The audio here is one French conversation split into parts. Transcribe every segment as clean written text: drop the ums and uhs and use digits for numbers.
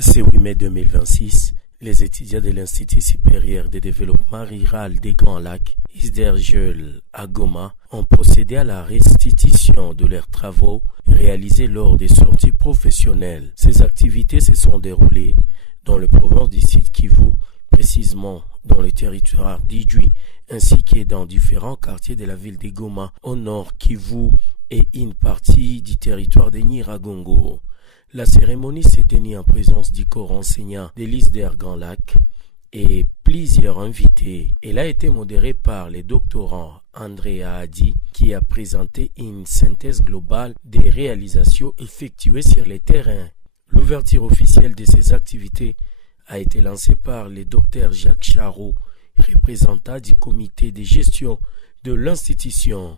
Ce 8 mai 2026, les étudiants de l'Institut supérieur de développement rural des Grands Lacs, ISDERGEL à Goma, ont procédé à la restitution de leurs travaux réalisés lors des sorties professionnelles. Ces activités se sont déroulées dans le province du Sud Kivu, précisément dans le territoire d'Idjui, ainsi que dans différents quartiers de la ville de Goma, au nord Kivu et une partie du territoire de Nyiragongo. La cérémonie s'est tenue en présence du corps enseignant de l'ISDER Grand Lac et plusieurs invités. Elle a été modérée par le doctorant André Adi, qui a présenté une synthèse globale des réalisations effectuées sur le terrain. L'ouverture officielle de ces activités a été lancée par le docteur Jacques Charot, représentant du comité de gestion de l'institution.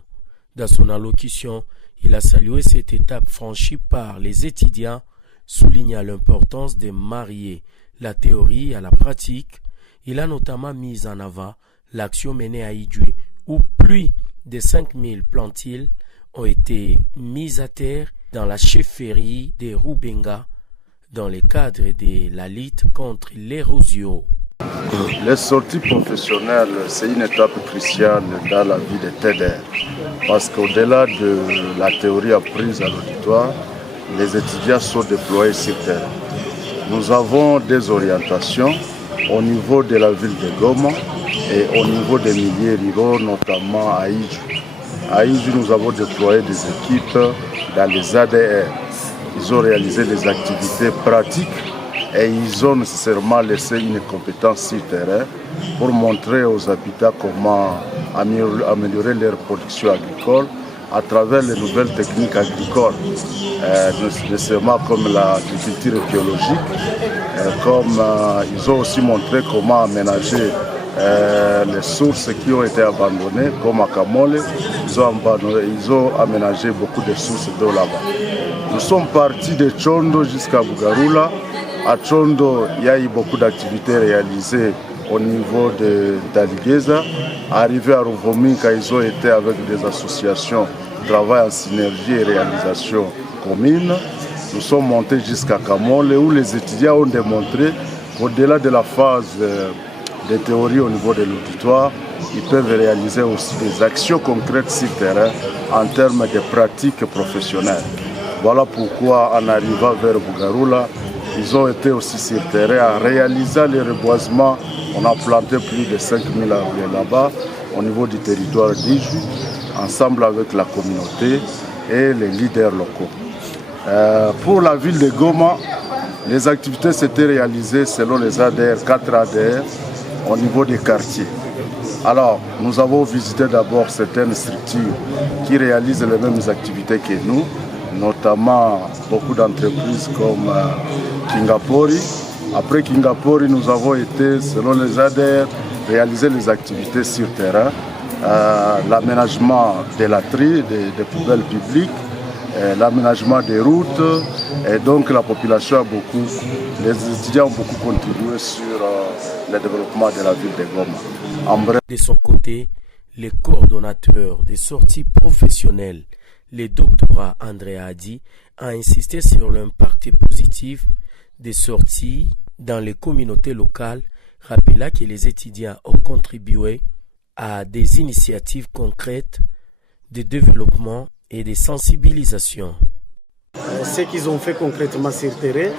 Dans son allocution, il a salué cette étape franchie par les étudiants, soulignant l'importance de marier la théorie à la pratique. Il a notamment mis en avant l'action menée à Idjui, où plus de 5000 plantiles ont été mises à terre dans la chefferie de Rubenga, dans le cadre de la lutte contre l'érosion. Les sorties professionnelles, c'est une étape cruciale dans la vie des TEDER, parce qu'au-delà de la théorie apprise à l'auditoire, les étudiants sont déployés sur terre. Nous avons des orientations au niveau de la ville de Goma et au niveau des milieux ruraux, notamment à Idjui. À Idjui, nous avons déployé des équipes dans les ADR. Ils ont réalisé des activités pratiques et ils ont nécessairement laissé une compétence sur terrain pour montrer aux habitants comment améliorer leur production agricole à travers les nouvelles techniques agricoles, nécessairement comme l'agriculture biologique, comme ils ont aussi montré comment aménager les sources qui ont été abandonnées, comme à Kamole, ils ont aménagé beaucoup de sources d'eau là-bas. Nous sommes partis de Chondo jusqu'à Bugarula. À Chondo, il y a eu beaucoup d'activités réalisées au niveau d'Aligeza. Arrivé à Ruvominka, ils ont été avec des associations qui travaillent en synergie et réalisation commune. Nous sommes montés jusqu'à Kamole où les étudiants ont démontré qu'au-delà de la phase de théorie au niveau de l'auditoire, ils peuvent réaliser aussi des actions concrètes sur le terrain en termes de pratiques professionnelles. Voilà pourquoi en arrivant vers Bugarula, ils ont été aussi sur le terrain en réalisant les reboisements. On a planté plus de 5000 arbres là-bas au niveau du territoire d'Idjui, ensemble avec la communauté et les leaders locaux. Pour la ville de Goma, les activités s'étaient réalisées selon les ADR, 4 ADR, au niveau des quartiers. Alors, nous avons visité d'abord certaines structures qui réalisent les mêmes activités que nous, notamment beaucoup d'entreprises comme Kingapori. Après Kingapori, nous avons été, selon les ADR, réaliser les activités sur terrain, l'aménagement des latrines, des poubelles publiques, l'aménagement des routes, et donc la population a beaucoup, les étudiants ont beaucoup contribué sur le développement de la ville de Goma. De son côté, le coordonnateur des sorties professionnelles, le doctorat André Adi, a insisté sur l'impact positif des sorties dans les communautés locales, rappelant que les étudiants ont contribué à des initiatives concrètes de développement et de sensibilisation. Ce qu'ils ont fait concrètement sur le terrain,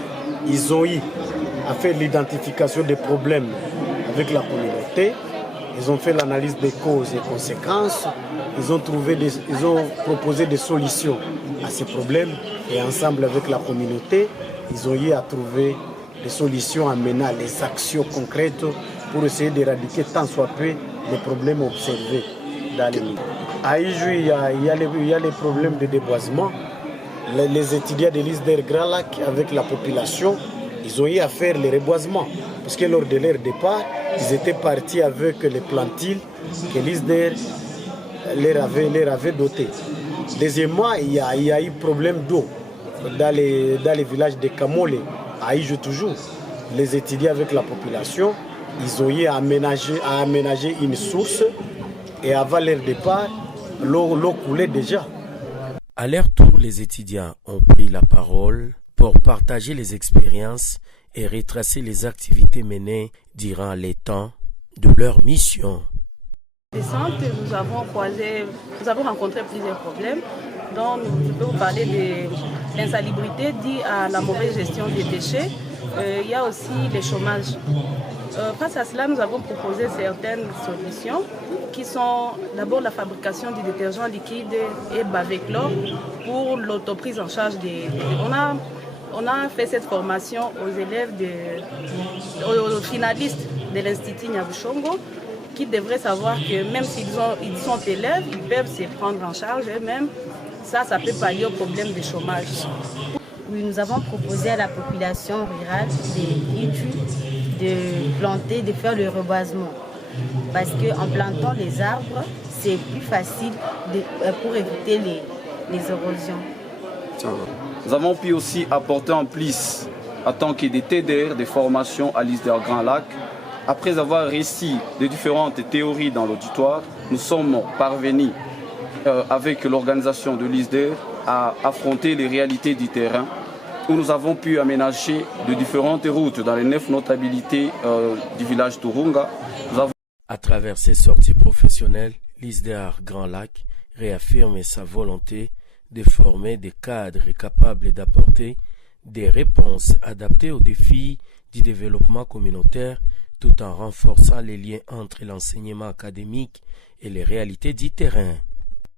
ils ont eu à faire l'identification des problèmes avec la communauté, ils ont fait l'analyse des causes et conséquences, ils ont proposé des solutions à ces problèmes et ensemble avec la communauté, ils ont eu à trouver des solutions amenant les actions concrètes pour essayer d'éradiquer tant soit peu les problèmes observés dans les milieux. À Idjui, il y a les problèmes de déboisement. Les étudiants de l'ISDER Grand Lac avec la population, ils ont eu à faire les reboisements. Parce que lors de leur départ, ils étaient partis avec les plantiles que l'ISDER leur avait dotées. Deuxièmement, il y a eu problème d'eau dans les villages de Kamole, à Idjui toujours. Les étudiants avec la population, ils ont eu à aménager une source et avant leur départ, l'eau coulait déjà. À leur tour, les étudiants ont pris la parole pour partager les expériences et retracer les activités menées durant les temps de leur mission. Nous avons rencontré plusieurs problèmes, dont je peux vous parler de l'insalubrité due à la mauvaise gestion des déchets. Il y a aussi le chômage. Face à cela, nous avons proposé certaines solutions qui sont d'abord la fabrication du détergent liquide et Baveclor pour l'autoprise en charge des... On a fait cette formation aux élèves, aux finalistes de l'Institut Nyabushongo, qui devraient savoir que même s'ils sont élèves, ils peuvent se prendre en charge eux-mêmes. Ça peut pallier au problème du chômage. Oui, nous avons proposé à la population rurale de planter, de faire le reboisement. Parce qu'en plantant les arbres, c'est plus facile pour éviter les érosions. Nous avons pu aussi apporter en plus, en tant que des TDR, des formations à l'ISDER Grand Lac. Après avoir réussi les différentes théories dans l'auditoire, nous sommes parvenus avec l'organisation de l'ISDER à affronter les réalités du terrain, où nous avons pu aménager de différentes routes dans les 9 notabilités du village Turunga. À travers ces sorties professionnelles, l'ISDER Grand Lac réaffirme sa volonté de former des cadres capables d'apporter des réponses adaptées aux défis du développement communautaire tout en renforçant les liens entre l'enseignement académique et les réalités du terrain.